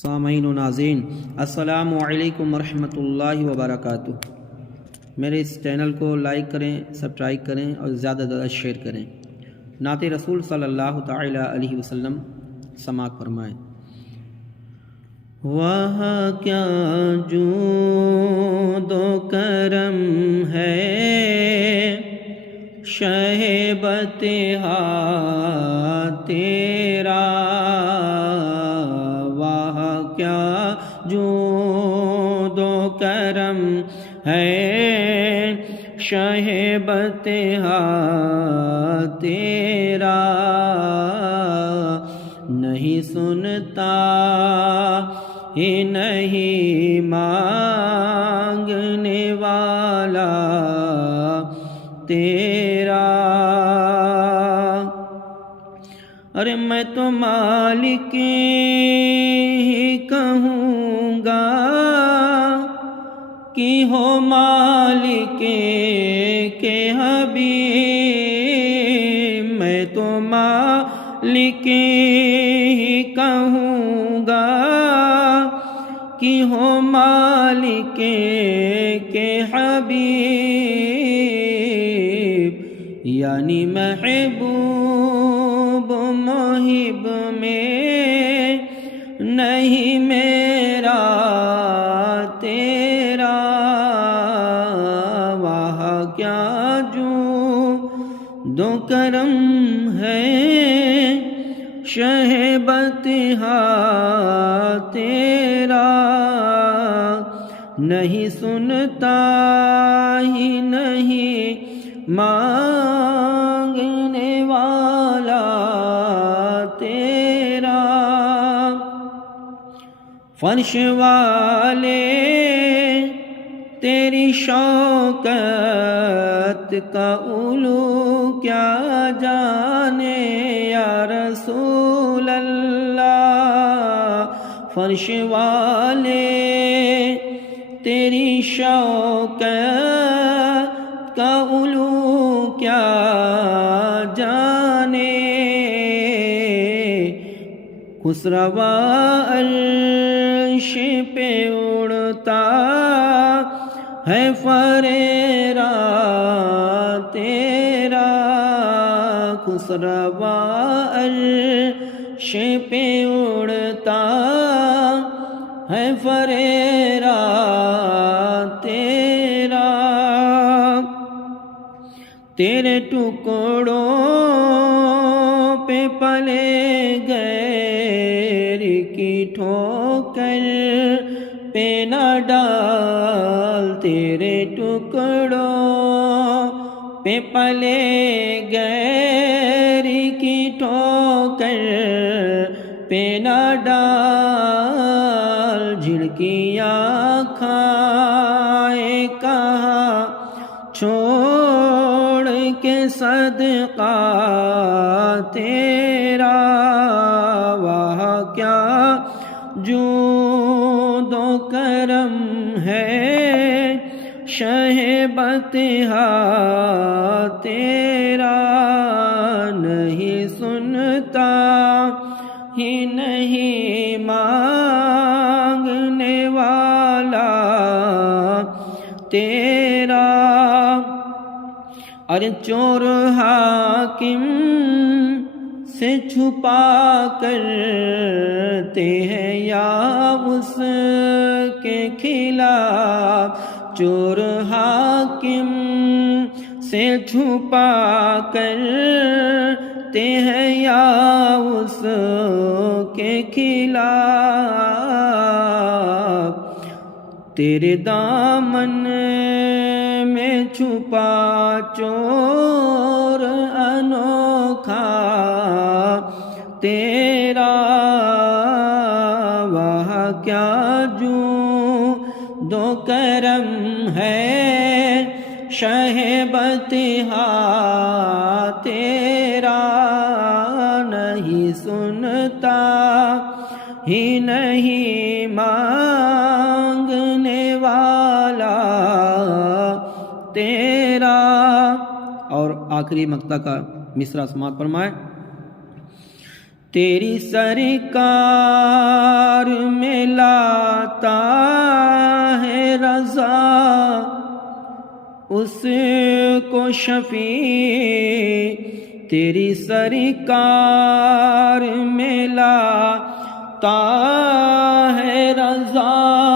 سامعین و ناظرین، السلام علیکم ورحمۃ اللہ وبرکاتہ۔ میرے اس چینل کو لائک کریں، سبسکرائب کریں اور زیادہ سے زیادہ شیئر کریں۔ نعت رسول صلی اللہ تعالی علیہ وسلم سماعت فرمائیں۔ وہاں کیا جود و کرم ہے شہبتہا تیرا، وہاں کیا جود و کرم ہے شہبتہا تیرا، نہیں سنتا ہی نہیں مانگنے والا تیرا۔ ارے میں تو مالک ہی کہوں گا کہ ہو مالک کے حبیب، میں تو مالک ہی کہوں گا کہ ہو مالک کے حبیب، یعنی محبوب محب میں نہیں میرا تیرا، وہاں کیا جود و کرم ہے شہبتہا تیرا، نہیں سنتا ہی نہیں مانگنے والا تیرا۔ فرش والے تیری شوکت کا علو کیا جانے یا رسول اللہ، فرش والے تیری شوکت کا علو کیا جانے، خسروا عرش پہ اڑتا ہے فریرا تیرا، خسروا عرش پہ اڑتا ہے فریرا تیرا، تیرے ٹکڑوں پہ پلے غیر کی ٹھوکر پہ نہ ڈال، تیرے ٹکڑوں پہ پلے غیر کی ٹھوکر پہ نہ ڈال، جھڑکیاں کھائے کہاں چھوڑ کے صدقہ تیرا، وہاں کیا جود و کرم ہے شہبتہا تیرا، نہیں سنتا ہی نہیں مانگنے والا تیرا۔ ارے چور حاکم سے چھپا کرتے ہیں یا اس کے خلاف، چور حاکم سے چھپا کرتے ہیں یا اس کے خلاف، تیرے دامن میں چھپا چور انوکھا تیرا، وہاں کیا جود و کرم ہے شہبتہا تیرا، نہیں سنتا ہی نہیں مانگنے والا تیرا۔ اور آخری مقطع کا مصرع سماعت فرمائے۔ تیری سرکار میں رضا اس کو شفیع تیری سرکار میں لاتا ہے رضا